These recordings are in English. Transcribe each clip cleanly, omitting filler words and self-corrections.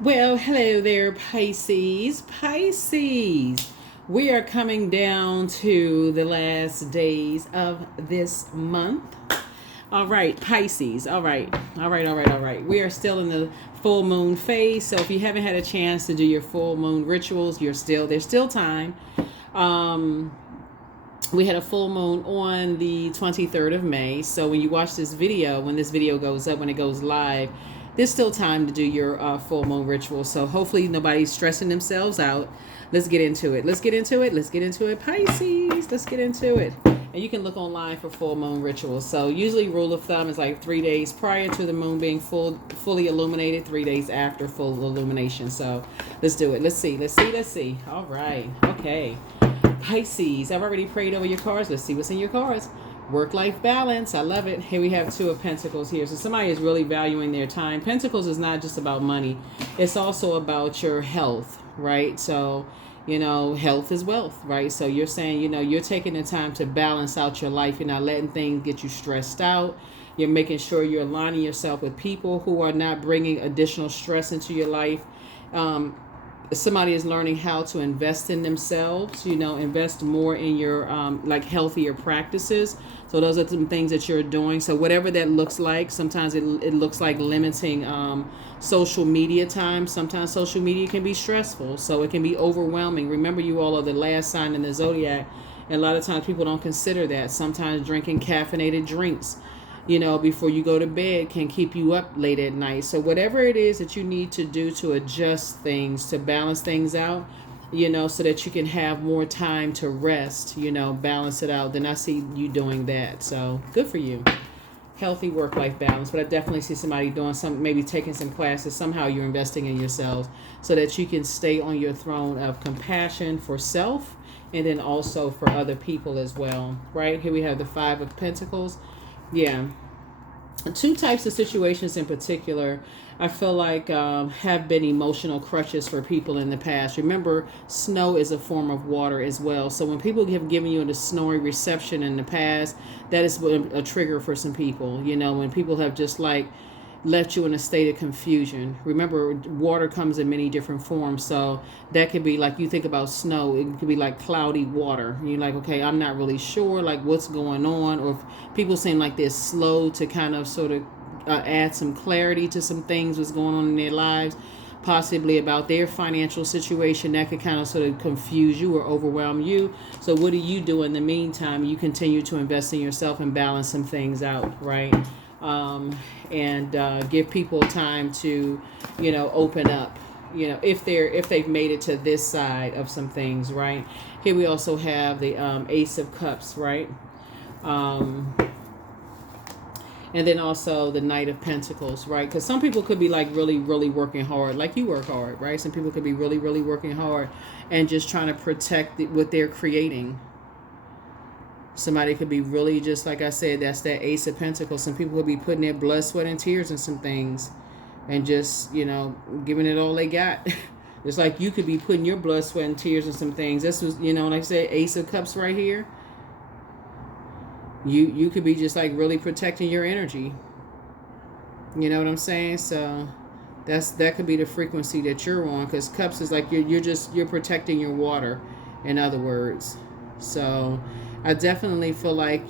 Well, hello there, Pisces. Pisces. We are coming down to the last days of this month. All right, Pisces. All right. We are still in the full moon phase. So if you haven't had a chance to do your full moon rituals, there's still time. Um, we had a full moon on the 23rd of May. So when you watch this video, when this video goes up, when it goes live, there's still time to do your full moon ritual. So hopefully nobody's stressing themselves out. Let's get into it. Pisces. Let's get into it. And you can look online for full moon rituals. So usually rule of thumb is like 3 days prior to the moon being fully illuminated, 3 days after full illumination. So let's do it. Let's see. All right. Okay. Pisces, I've already prayed over your cards. Let's see what's in your cards. Work-life balance. I love it. Here we have Two of Pentacles here. So somebody is really valuing their time. Pentacles is not just about money. It's also about your health, right? So, health is wealth, right? So you're saying, you're taking the time to balance out your life. You're not letting things get you stressed out. You're making sure you're aligning yourself with people who are not bringing additional stress into your life. Somebody is learning how to invest in themselves, invest more in your healthier practices. So those are some things that you're doing. So whatever that looks like, sometimes it looks like limiting social media time. Sometimes social media can be stressful, so it can be overwhelming. Remember, you all are the last sign in the zodiac, and a lot of times people don't consider that. Sometimes drinking caffeinated drinks, before you go to bed can keep you up late at night. So whatever it is that you need to do to adjust things, to balance things out, so that you can have more time to rest, balance it out, then I see you doing that. So good for you. Healthy work-life balance. But I definitely see somebody doing maybe taking some classes. Somehow you're investing in yourselves so that you can stay on your throne of compassion for self and then also for other people as well. Right? Here we have the Five of Pentacles. Yeah. Two types of situations in particular I feel like have been emotional crutches for people in the past. Remember, snow is a form of water as well. So when people have given you a snowy reception in the past, that is a trigger for some people. When people have just left you in a state of confusion. Remember, water comes in many different forms. So that could be like, you think about snow, it could be like cloudy water. And you're like, okay, I'm not really sure what's going on. Or if people seem like they're slow to kind of sort of add some clarity to some things that's going on in their lives, possibly about their financial situation, that could kind of sort of confuse you or overwhelm you. So what do you do in the meantime? You continue to invest in yourself and balance some things out, right? And give people time to, open up, if they've made it to this side of some things, right? Here we also have the Ace of Cups, right? And then also the Knight of Pentacles, right? Because some people could be really, really working hard, like you work hard, right? Some people could be really, really working hard and just trying to protect what they're creating. Somebody could be really, just like I said, that's that Ace of Pentacles. Some people could be putting their blood, sweat, and tears in some things and just, giving it all they got. Just like you could be putting your blood, sweat, and tears in some things. This was, like I said, Ace of Cups right here. You could be just really protecting your energy. You know what I'm saying? So that could be the frequency that you're on, because cups is like you're protecting your water, in other words. So I definitely feel like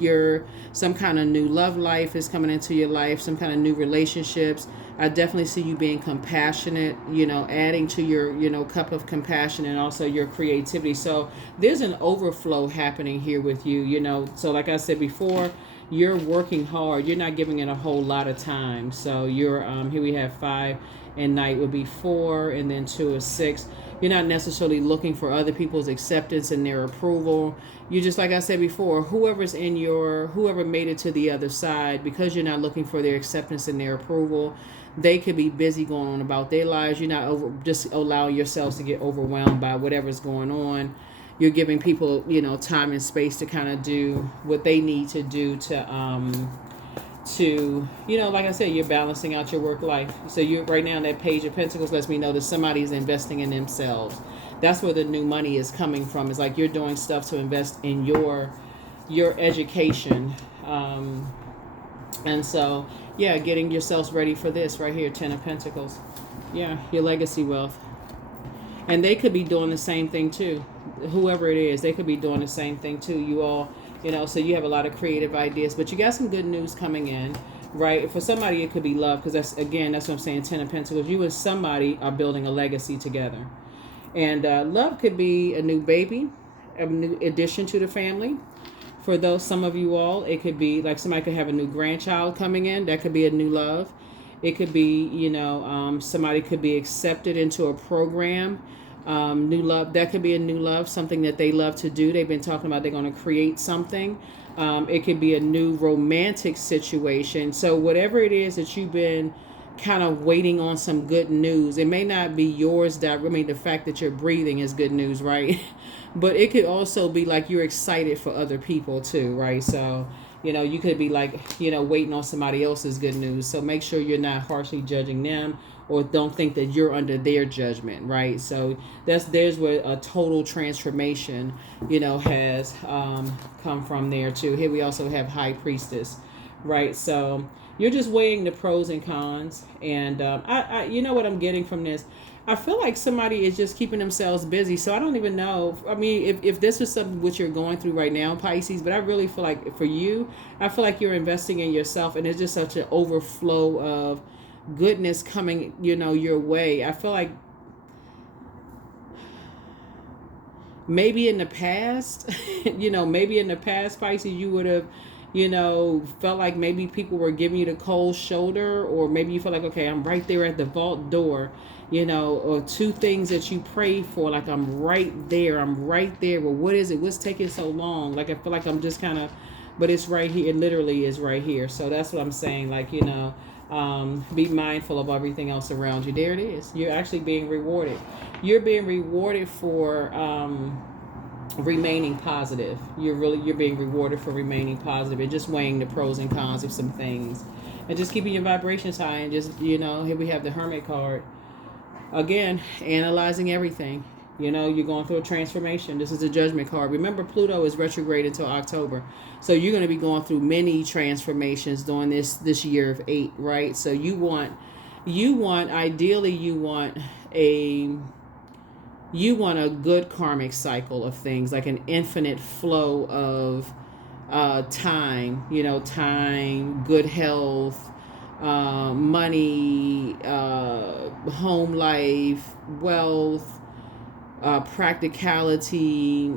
some kind of new love life is coming into your life, some kind of new relationships. I definitely see you being compassionate, adding to your, cup of compassion and also your creativity. So there's an overflow happening here with you, So like I said before, you're working hard. You're not giving it a whole lot of time. So you're, here we have 5, and Knight would be 4, and then 2 is 6. You're not necessarily looking for other people's acceptance and their approval. You just, like I said before, whoever made it to the other side, because you're not looking for their acceptance and their approval, they could be busy going on about their lives. You're not just allowing yourselves to get overwhelmed by whatever's going on. You're giving people, time and space to kind of do what they need to do to like I said, you're balancing out your work life. So you're right now, that Page of Pentacles lets me know that somebody's investing in themselves. That's where the new money is coming from. It's like you're doing stuff to invest in your education. And so, yeah, getting yourselves ready for this right here, Ten of Pentacles. Yeah, your legacy wealth. And they could be doing the same thing too. Whoever it is, they could be doing the same thing too. You all, so you have a lot of creative ideas, but you got some good news coming in, right? For somebody, it could be love, because that's what I'm saying. 10 of Pentacles. You and somebody are building a legacy together, and love could be a new baby, a new addition to the family. For some of you all, it could be like somebody could have a new grandchild coming in. That could be a new love. It could be, somebody could be accepted into a program. New love, that could be a new love, something that they love to do. They've been talking about they're going to create something. It could be a new romantic situation. So whatever it is that you've been kind of waiting on some good news, it may not be yours. I mean, the fact that you're breathing is good news, right? But it could also be like you're excited for other people too, right? So, you could be like, waiting on somebody else's good news. So make sure you're not harshly judging them, or don't think that you're under their judgment, right? So there's where a total transformation, has come from there too. Here we also have High Priestess, right? So you're just weighing the pros and cons, and I you know what I'm getting from this. I feel like somebody is just keeping themselves busy. So I don't even know. I mean, if this was something which you're going through right now, Pisces, but I really feel like for you, I feel like you're investing in yourself, and it's just such an overflow of goodness coming, your way. I feel like maybe in the past, Pisces, you would have, felt like maybe people were giving you the cold shoulder, or maybe you feel like, okay, I'm right there at the vault door, or two things that you prayed for, like I'm right there. Well, what is it? What's taking so long? Like I feel like I'm just kind of, but it's right here. It literally is right here. So that's what I'm saying. Like, be mindful of everything else around you. There it is. You're actually being rewarded. You're being rewarded for remaining positive. You're being rewarded for remaining positive and just weighing the pros and cons of some things, and just keeping your vibrations high. And just, here we have the Hermit card again, analyzing everything. You're going through a transformation. This is a Judgment card. Remember, Pluto is retrograde until October. So you're going to be going through many transformations during this year of 8, right? So ideally you want a good karmic cycle of things, like an infinite flow of time, time, good health, money, home life, wealth, practicality,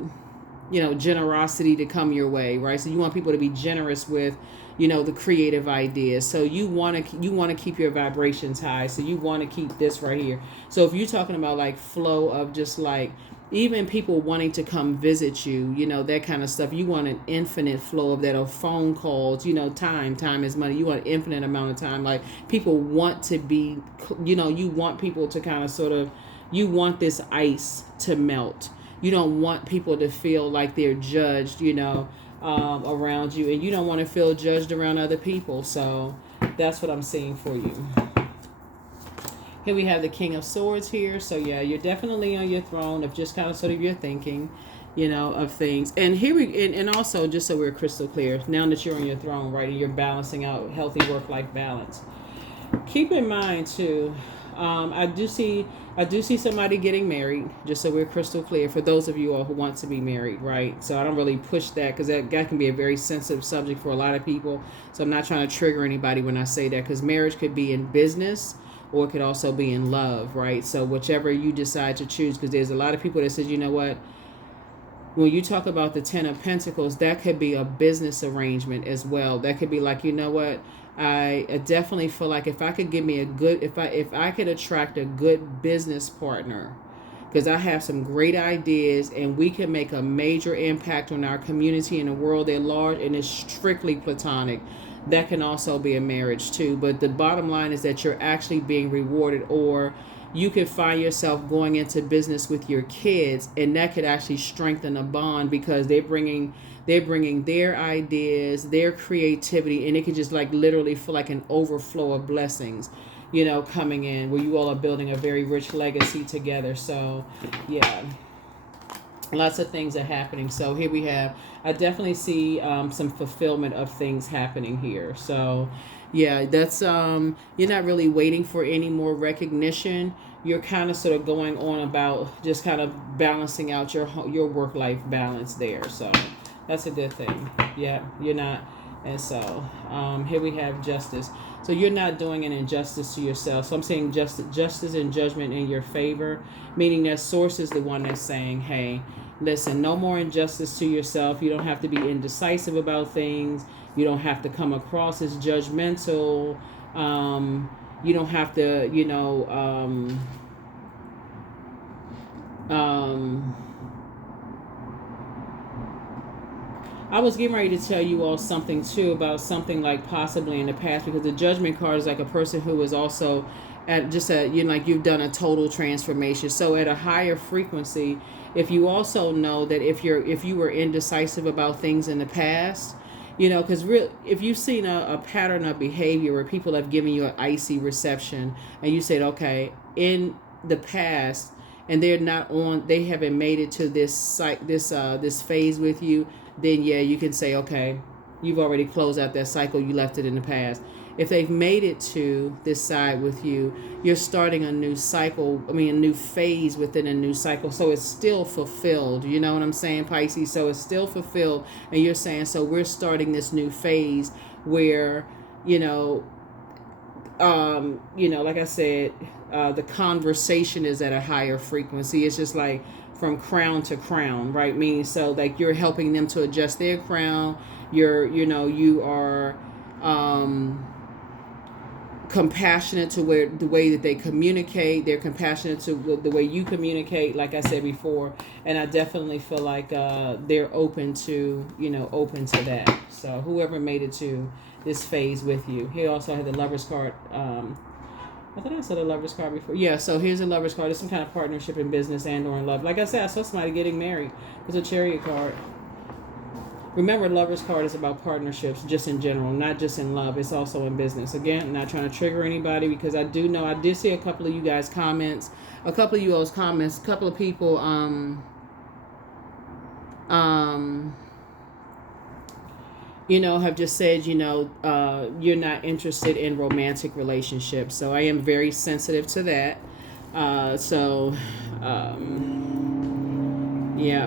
generosity to come your way, right? So you want people to be generous with, the creative ideas. So you want to keep your vibrations high. So you want to keep this right here. So if you're talking about like flow of just like even people wanting to come visit you, that kind of stuff, you want an infinite flow of that, of phone calls, time is money. You want an infinite amount of time. Like people want to be, you want people to kind of sort of, you want this ice to melt. You don't want people to feel like they're judged, around you, and you don't want to feel judged around other people. So that's what I'm seeing for you. Here we have the King of Swords here. So yeah, you're definitely on your throne of just kind of sort of your thinking, of things. And here and also, just so we're crystal clear, now that you're on your throne, right, and you're balancing out healthy work-life balance. Keep in mind too, I do see somebody getting married, just so we're crystal clear, for those of you all who want to be married, right? So I don't really push that, because that can be a very sensitive subject for a lot of people. So I'm not trying to trigger anybody when I say that, because marriage could be in business, or it could also be in love, right? So whichever you decide to choose, because there's a lot of people that says, you know what, when you talk about the 10 of Pentacles, that could be a business arrangement as well. That could be like, you know what, I definitely feel like if I could give me a good, if I could attract a good business partner, because I have some great ideas and we can make a major impact on our community and the world at large, and it's strictly platonic. That can also be a marriage too. But the bottom line is that you're actually being rewarded, or you could find yourself going into business with your kids, and that could actually strengthen a bond, because they're bringing their ideas, their creativity, and it could just like literally feel like an overflow of blessings, coming in, where you all are building a very rich legacy together. So yeah, lots of things are happening. So here I definitely see some fulfillment of things happening here. So Yeah, that's you're not really waiting for any more recognition. You're kind of sort of going on about just kind of balancing out your work life balance there. So that's a good thing. Yeah, you're not. And so here we have justice. So you're not doing an injustice to yourself. So I'm saying justice and judgment in your favor, meaning that source is the one that's saying, hey, listen, no more injustice to yourself. You don't have to be indecisive about things. You don't have to come across as judgmental. You don't have to, I was getting ready to tell you all something too about something like possibly in the past, because the judgment card is like a person who is also at just a, like you've done a total transformation. So at a higher frequency, if you also know that if you were indecisive about things in the past, because if you've seen a pattern of behavior where people have given you an icy reception and you said, okay, in the past, and they haven't made it to this phase with you, then yeah, you can say, okay, you've already closed out that cycle, you left it in the past. If they've made it to this side with you, you're starting a new cycle, a new phase within a new cycle. So it's still fulfilled. You know what I'm saying, Pisces? So it's still fulfilled. And you're saying, so we're starting this new phase where, like I said, the conversation is at a higher frequency. It's just like from crown to crown, right? Meaning, so like you're helping them to adjust their crown. You are compassionate to the way that they communicate. They're compassionate to the way you communicate, like I said before. And I definitely feel like they're open to that. So whoever made it to this phase with you. He also had the Lover's card. I thought I saw the Lover's card before. Yeah, so here's a Lover's card. It's some kind of partnership in business and or in love. Like I said, I saw somebody getting married. It's a Chariot card. Remember, Lover's card is about partnerships just in general, not just in love. It's also in business. Again, not trying to trigger anybody, because I did see a couple of you guys' comments. A couple of you all's comments. A couple of people have just said, you're not interested in romantic relationships. So I am very sensitive to that. Yeah,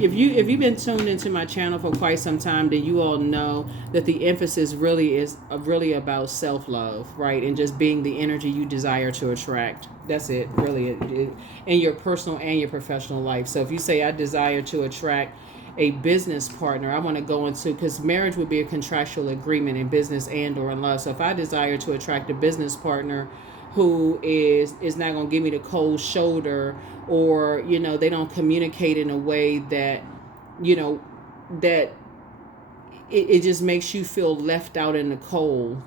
if you've been tuned into my channel for quite some time, then you all know that the emphasis really is about self-love, right? And just being the energy you desire to attract. That's it, really, in your personal and your professional life. So if you say, I desire to attract a business partner, I want to go into, because marriage would be a contractual agreement in business and or in love. So if I desire to attract a business partner who is not going to give me the cold shoulder, or they don't communicate in a way that that it just makes you feel left out in the cold,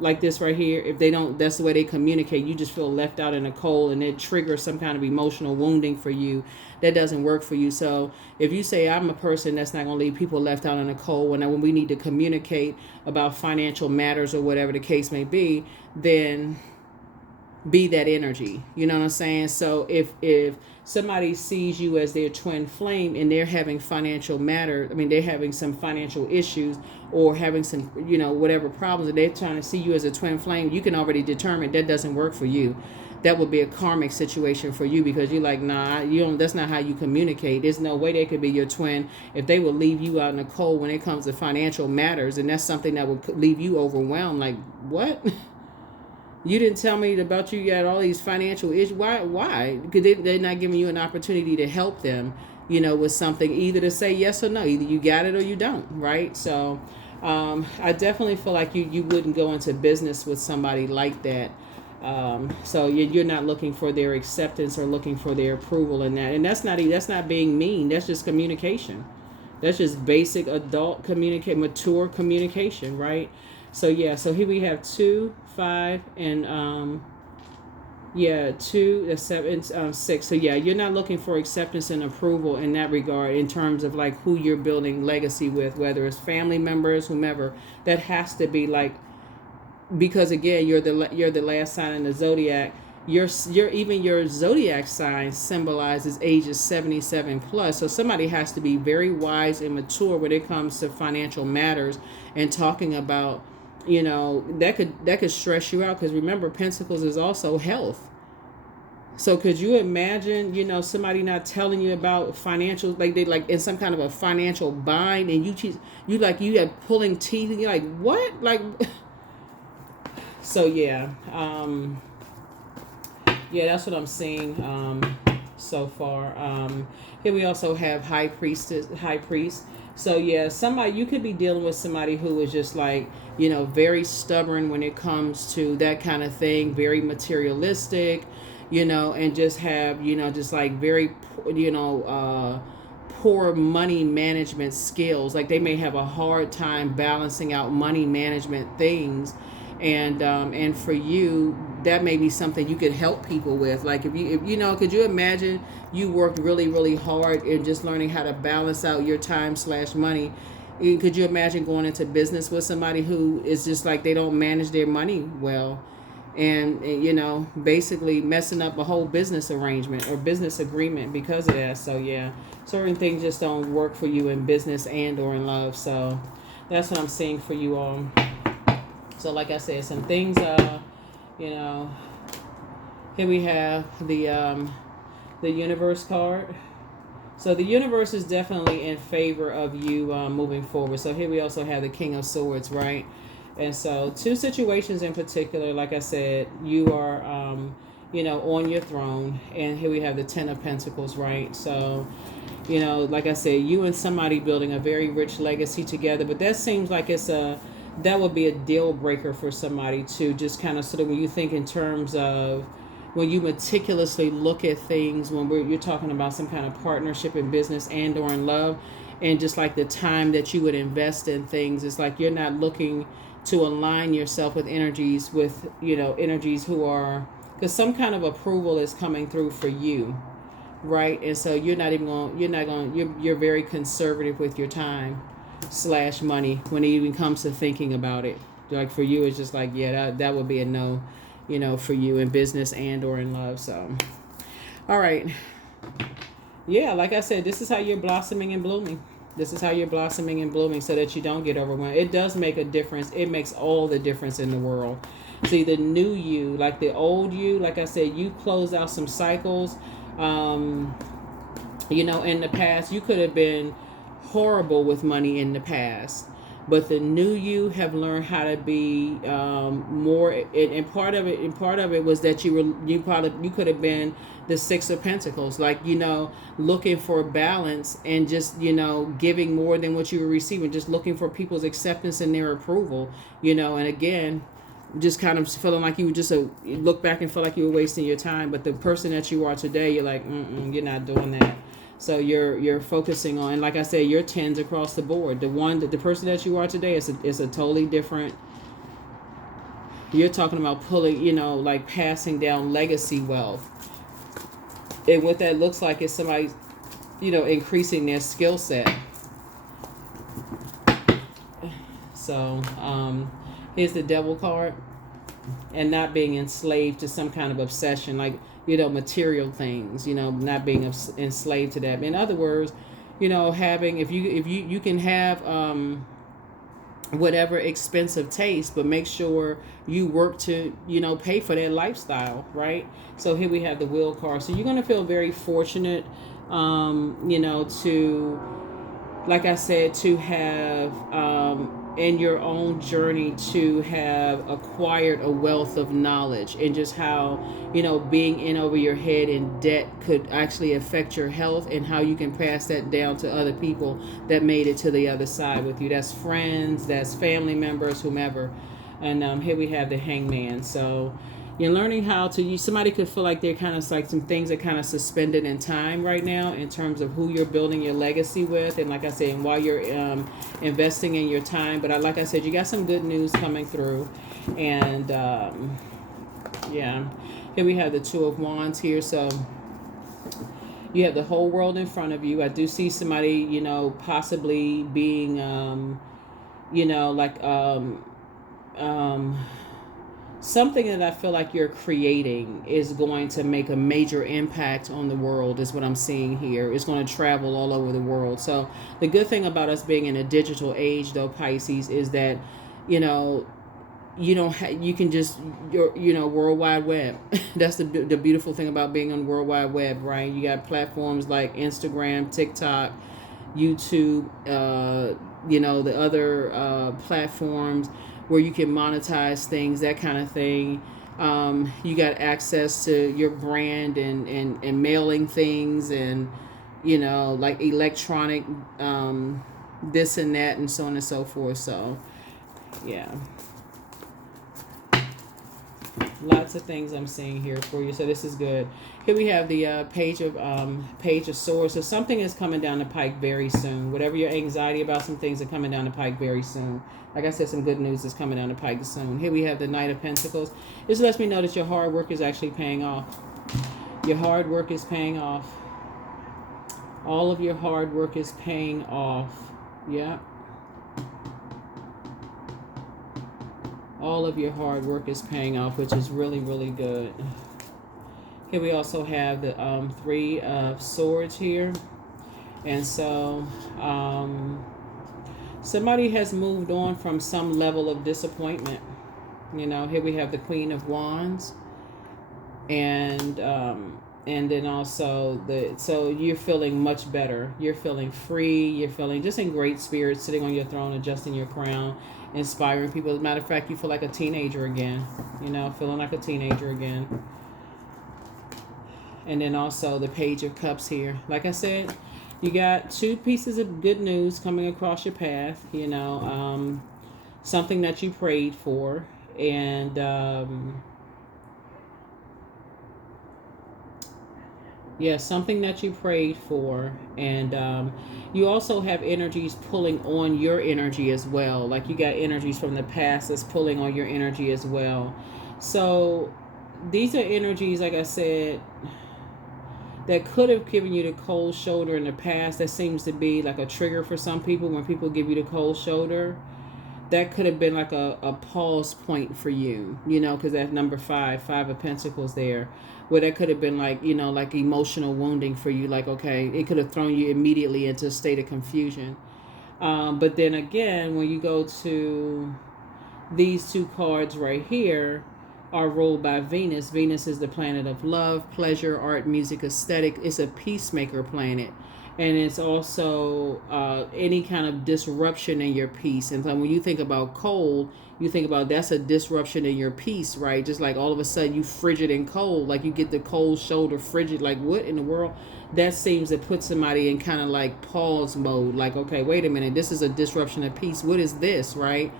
like this right here. If they don't, that's the way they communicate, you just feel left out in the cold, and it triggers some kind of emotional wounding for you. That doesn't work for you. So if you say, I'm a person that's not going to leave people left out in the cold when we need to communicate about financial matters or whatever the case may be, then be that energy. You know what I'm saying? So if somebody sees you as their twin flame and they're having financial matter, they're having some financial issues or having some, whatever problems, and they're trying to see you as a twin flame, you can already determine that doesn't work for you. That would be a karmic situation for you, because you're like, nah, you don't, that's not how you communicate. There's no way they could be your twin if they would leave you out in the cold when it comes to financial matters. And that's something that would leave you overwhelmed. Like, what? You didn't tell me about you got all these financial issues. Why? Because they're not giving you an opportunity to help them, with something, either to say yes or no. Either you got it or you don't, right? So I definitely feel like you wouldn't go into business with somebody like that. So you're not looking for their acceptance or looking for their approval in that. And that's not being mean. That's just communication. That's just basic adult mature communication, right? So yeah, so here we have 2, 5, and 2, 7, 6. So yeah, you're not looking for acceptance and approval in that regard, in terms of like who you're building legacy with, whether it's family members, whomever. That has to be like, because again, you're the last sign in the zodiac. Your zodiac sign symbolizes ages 77 plus. So somebody has to be very wise and mature when it comes to financial matters and talking about you know, that could stress you out, because remember, Pentacles is also health. So could you imagine, you know, somebody not telling you about financial, like they like in some kind of a financial bind, and you like you have pulling teeth, and you're like, what? Like, so yeah, yeah, that's what I'm seeing so far. Here we also have high priest. So yeah, somebody, you could be dealing with somebody who is just like, you know, very stubborn when it comes to that kind of thing, very materialistic, you know, and just have, you know, just like very, you know, poor money management skills. Like they may have a hard time balancing out money management things. And for you, that may be something you could help people with. Like if you know, could you imagine you worked really, really hard in just learning how to balance out your time / money? Could you imagine going into business with somebody who is just like they don't manage their money well, and you know, basically messing up a whole business arrangement or business agreement because of that? So yeah, certain things just don't work for you in business and or in love. So that's what I'm seeing for you all. So like I said, some things, you know, here we have the universe card. So the universe is definitely in favor of you moving forward. So here we also have the King of Swords, right? And so two situations in particular, like I said, you are, you know, on your throne. And here we have the Ten of Pentacles, right? So, you know, like I said, you and somebody building a very rich legacy together. But that seems like that would be a deal breaker for somebody to just kind of sort of, when you think in terms of when you meticulously look at things, when you're talking about some kind of partnership in business and or in love, and just like the time that you would invest in things, it's like you're not looking to align yourself with energies who are, because some kind of approval is coming through for you, right? And so you're very conservative with your time / money when it even comes to thinking about it. Like for you, it's just like, yeah, that would be a no, you know, for you in business and or in love. So all right, yeah, like I said, this is how you're blossoming and blooming. This is how you're blossoming and blooming, so that you don't get overwhelmed. It does make a difference. It makes all the difference in the world. See, the new you, like the old you, like I said, you close out some cycles. You know, in the past, you could have been horrible with money in the past, but the new you have learned how to be more. And part of it was that you could have been the Six of Pentacles, like, you know, looking for balance and just, you know, giving more than what you were receiving, just looking for people's acceptance and their approval, you know. And again, just kind of feeling like you would just look back and feel like you were wasting your time. But the person that you are today, you're like, you're not doing that. So you're focusing on, and like I said, your tens across the board. The person that you are today is a totally different. You're talking about pulling, you know, like passing down legacy wealth, and what that looks like is somebody, you know, increasing their skill set. So here's the Devil card, and not being enslaved to some kind of obsession, like, you know, material things, you know, not being enslaved to that. In other words, you know, having, if you can have whatever expensive taste, but make sure you work to, you know, pay for that lifestyle, right? So here we have the Wheel card. So you're going to feel very fortunate, you know, to, like I said, to have in your own journey to have acquired a wealth of knowledge, and just how, you know, being in over your head in debt could actually affect your health, and how you can pass that down to other people that made it to the other side with you. That's friends, that's family members, whomever. And here we have the Hangman. So you're learning how to, somebody could feel like they're kind of like some things are kind of suspended in time right now in terms of who you're building your legacy with. And like I said, and while you're investing in your time, but like I said, you got some good news coming through. And yeah, here we have the Two of Wands here. So you have the whole world in front of you. I do see somebody, you know, possibly being, you know, like, something that I feel like you're creating is going to make a major impact on the world, is what I'm seeing here. It's going to travel all over the world. So the good thing about us being in a digital age, though, Pisces, is that, you know, you don't you can just World Wide Web. That's the beautiful thing about being on World Wide Web, right? You got platforms like Instagram, TikTok, YouTube, the other platforms where you can monetize things, that kind of thing. You got access to your brand and mailing things, and like electronic, this and that, and so on and so forth. So yeah, lots of things I'm seeing here for you. So this is good. Here we have the page of swords. So something is coming down the pike very soon. Whatever your anxiety about, some things are coming down the pike very soon. Like I said, some good news is coming down the pike soon. Here we have the Knight of Pentacles. This lets me know that your hard work is actually paying off. Your hard work is paying off. All of your hard work is paying off. Yeah. All of your hard work is paying off, which is really, really good. Here we also have the Three of Swords here. And so somebody has moved on from some level of disappointment. Here we have the Queen of Wands. And then also so you're feeling much better. You're feeling free. You're feeling just in great spirits, sitting on your throne, adjusting your crown, inspiring people. As a matter of fact, you feel like a teenager again. Feeling like a teenager again. And then also the Page of Cups here. Like I said, you got two pieces of good news coming across your path. Something that you prayed for, and something that you prayed for, and you also have energies pulling on your energy as well. Like you got energies from the past that's pulling on your energy as well. So these are energies, like I said, that could have given you the cold shoulder in the past. That seems to be like a trigger for some people. When people give you the cold shoulder, that could have been like a pause point for you, because that's number 5 of Pentacles there, where that could have been like, like emotional wounding for you. Like, okay, it could have thrown you immediately into a state of confusion. But then again, when you go to these two cards right here, are ruled by Venus. Venus is the planet of love, pleasure, art, music, aesthetic. It's a peacemaker planet. And it's also any kind of disruption in your peace. And so when you think about cold, you think about that's a disruption in your peace, right? Just like all of a sudden you frigid and cold, like you get the cold shoulder, frigid, like what in the world? That seems to put somebody in kind of like pause mode. Like, okay, wait a minute, this is a disruption of peace. What is this, right?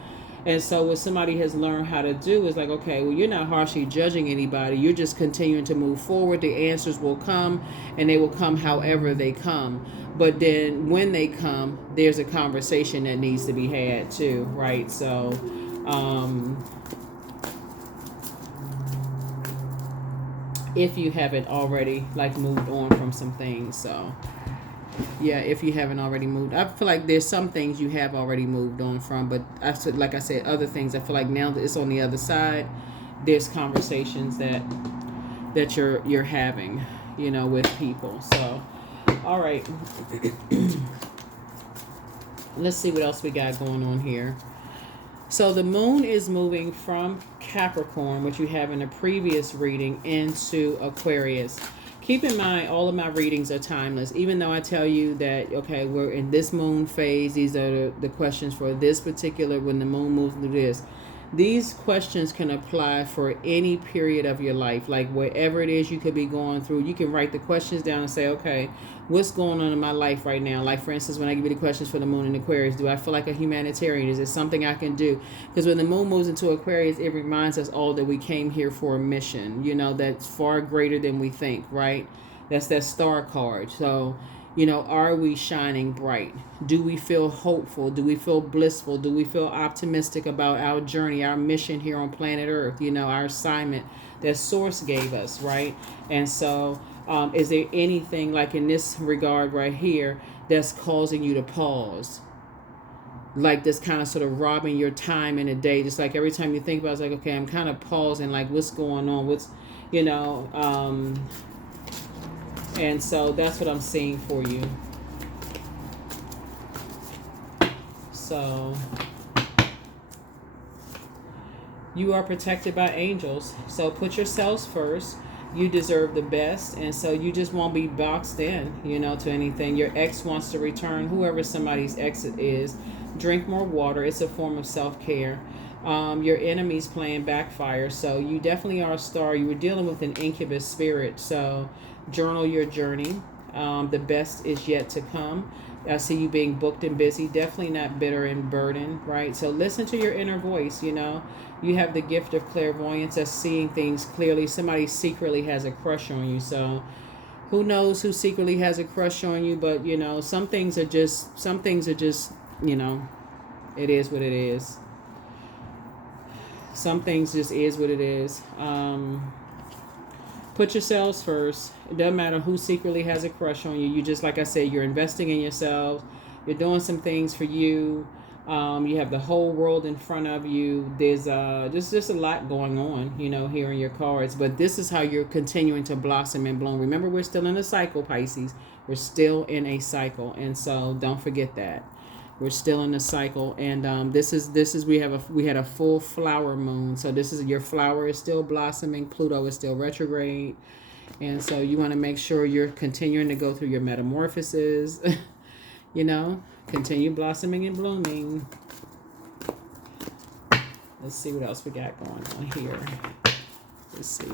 And so what somebody has learned how to do is like, okay, well, you're not harshly judging anybody. You're just continuing to move forward. The answers will come, and they will come however they come. But then when they come, there's a conversation that needs to be had too, right? So if you haven't already like moved on from some things, so yeah, if you haven't already moved, I feel like there's some things you have already moved on from, but like I said, other things I feel like now that it's on the other side, there's conversations that you're having, with people. So, all right, let's see what else we got going on here. So the moon is moving from Capricorn, which you have in the previous reading, into Aquarius. Keep in mind, all of my readings are timeless. Even though I tell you that, okay, we're in this moon phase, these are the questions for this particular, when the moon moves through this. These questions can apply for any period of your life. Like whatever it is you could be going through, you can write the questions down and say, okay, what's going on in my life right now? Like, for instance, when I give you the questions for the moon in Aquarius, do I feel like a humanitarian? Is it something I can do? Because when the moon moves into Aquarius, it reminds us all that we came here for a mission, that's far greater than we think, right? That's that star card. So, are we shining bright? Do we feel hopeful? Do we feel blissful? Do we feel optimistic about our journey, our mission here on planet Earth, our assignment that Source gave us, right? And so, is there anything like in this regard right here that's causing you to pause? Like this kind of sort of robbing your time in a day. Just like every time you think about it, it's like, okay, I'm kind of pausing, like what's going on? What's, and so that's what I'm seeing for you. So You are protected by angels. So put yourselves first. You deserve the best. And so you just won't be boxed in, to anything. Your ex wants to return, whoever somebody's ex is. Drink more water. It's a form of self-care. Your enemy's playing backfire. So you definitely are a star. You were dealing with an incubus spirit. So journal your journey. The best is yet to come. I see you being booked and busy, definitely not bitter and burdened, right? So listen to your inner voice, You have the gift of clairvoyance, that's seeing things clearly. Somebody secretly has a crush on you. So who knows who secretly has a crush on you, but some things are just, it is what it is. Some things just is what it is. Put yourselves first. It doesn't matter who secretly has a crush on you. You just, like I said, you're investing in yourselves. You're doing some things for you. You have the whole world in front of you. There's just a lot going on, here in your cards. But this is how you're continuing to blossom and bloom. Remember, we're still in a cycle, Pisces. We're still in a cycle, and so don't forget that. We're still in the cycle, and this is we had a full flower moon. So this is, your flower is still blossoming. Pluto is still retrograde, and so you want to make sure you're continuing to go through your metamorphosis. Continue blossoming and blooming. Let's see what else we got going on here. Let's see.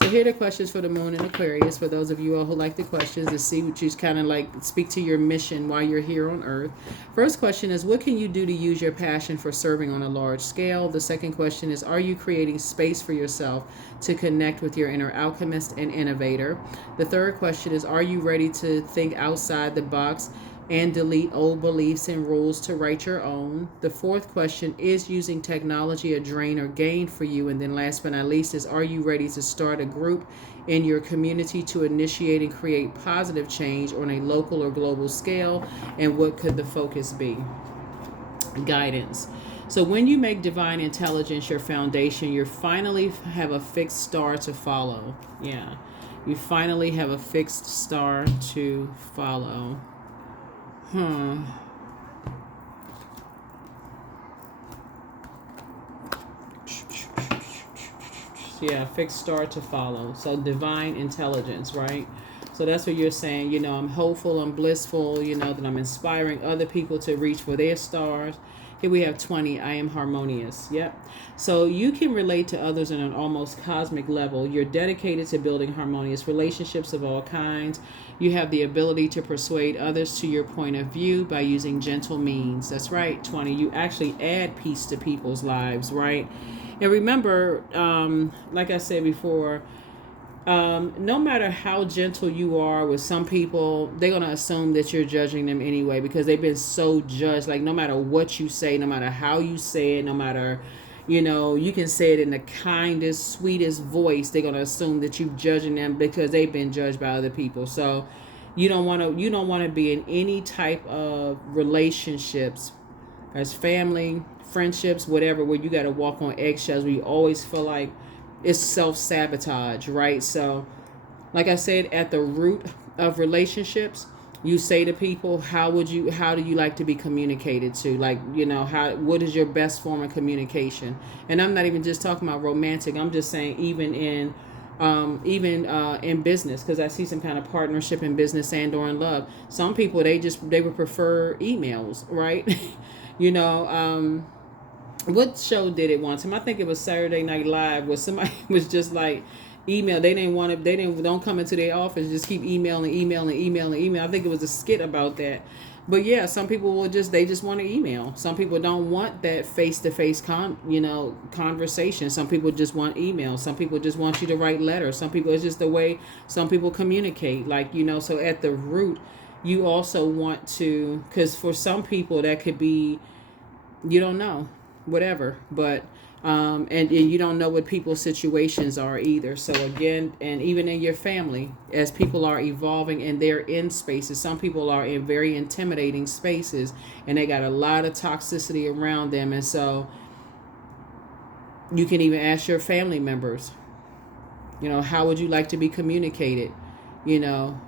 So here are the questions for the moon in Aquarius. For those of you all who like the questions, to see what you kind of like, speak to your mission while you're here on Earth. First question is, what can you do to use your passion for serving on a large scale? The second question is, are you creating space for yourself to connect with your inner alchemist and innovator? The third question is, are you ready to think outside the box and delete old beliefs and rules to write your own? The fourth question is, using technology a drain or gain for you? And then last but not least is, are you ready to start a group in your community to initiate and create positive change on a local or global scale? And what could the focus be? Guidance. So when you make divine intelligence your foundation, you finally have a fixed star to follow. Yeah. You finally have a fixed star to follow. Yeah, fixed star to follow. So divine intelligence, right? So that's what you're saying. I'm hopeful, I'm blissful, that I'm inspiring other people to reach for their stars. Here we have 20. I am harmonious. Yep. So you can relate to others on an almost cosmic level. You're dedicated to building harmonious relationships of all kinds. You have the ability to persuade others to your point of view by using gentle means. That's right, 20. You actually add peace to people's lives, right? And remember, like I said before, no matter how gentle you are with some people, they're going to assume that you're judging them anyway, because they've been so judged. Like, no matter what you say, no matter how you say it, no matter, you can say it in the kindest, sweetest voice, they're going to assume that you're judging them because they've been judged by other people. So you don't want to be in any type of relationships, as family, friendships, whatever, where you got to walk on eggshells, where you always feel like it's self-sabotage, right? So like I said, at the root of relationships, you say to people, how do you like to be communicated to? Like, what is your best form of communication? And I'm not even just talking about romantic. I'm just saying even in business, because I see some kind of partnership in business and or in love. Some people, they would prefer emails, right? What show did it one time? I think it was Saturday Night Live, where somebody was just like, email. Don't come into their office, just keep emailing. I think it was a skit about that. But yeah, some people they just want to email. Some people don't want that face-to-face conversation. Some people just want email. Some people just want you to write letters. Some people, it's just the way some people communicate. So at the root, you also want to, because for some people that could be, you don't know, whatever, but and you don't know what people's situations are either. So again, and even in your family, as people are evolving and they're in spaces, some people are in very intimidating spaces and they got a lot of toxicity around them. And so you can even ask your family members, how would you like to be communicated? you know,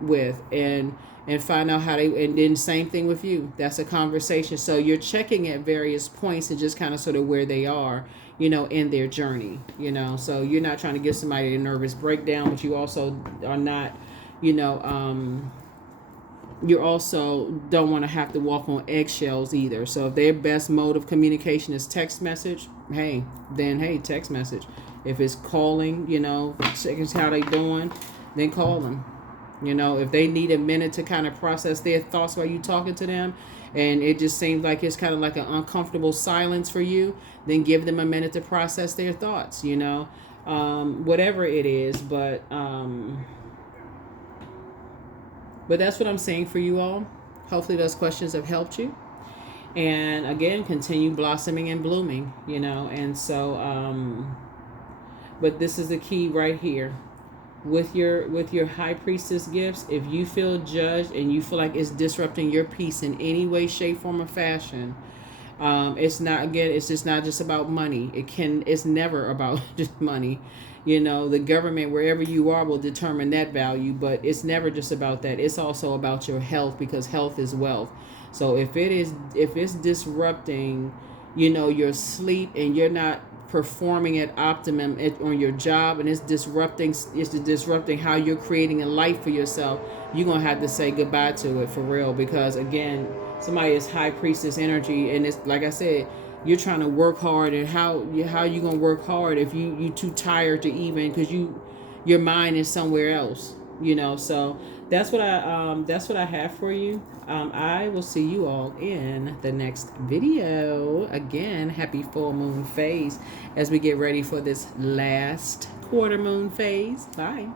with, and find out how they, and then same thing with you. That's a conversation. So you're checking at various points and just kind of sort of where they are, you know, in their journey, you know. So you're not trying to give somebody a nervous breakdown, but you also are not, you know, you also don't want to have to walk on eggshells either. So if their best mode of communication is text message, hey, then hey, text message. If it's calling, you know, checking how they doing, then call them. You know, if they need a minute to kind of process their thoughts while you talking to them, and it just seems like it's kind of like an uncomfortable silence for you, then give them a minute to process their thoughts, you know, whatever it is. But that's what I'm saying for you all. Hopefully those questions have helped you. And again, continue blossoming and blooming, you know. And so, but this is the key right here. With your high priestess gifts, if you feel judged and you feel like it's disrupting your peace in any way, shape, form, or fashion, it's not, again, it's just not just about money. It's never about just money. You know, the government, wherever you are, will determine that value, but it's never just about that. It's also about your health, because health is wealth. So if it's disrupting, you know, your sleep, and you're not performing at optimum on your job, and it's disrupting how you're creating a life for yourself, you're gonna have to say goodbye to it for real. Because again, somebody is high priestess energy, and it's like I said, you're trying to work hard, and how you gonna work hard if you too tired to even, because your mind is somewhere else, you know. So that's what I have for you. I will see you all in the next video. Again, happy full moon phase as we get ready for this last quarter moon phase. Bye.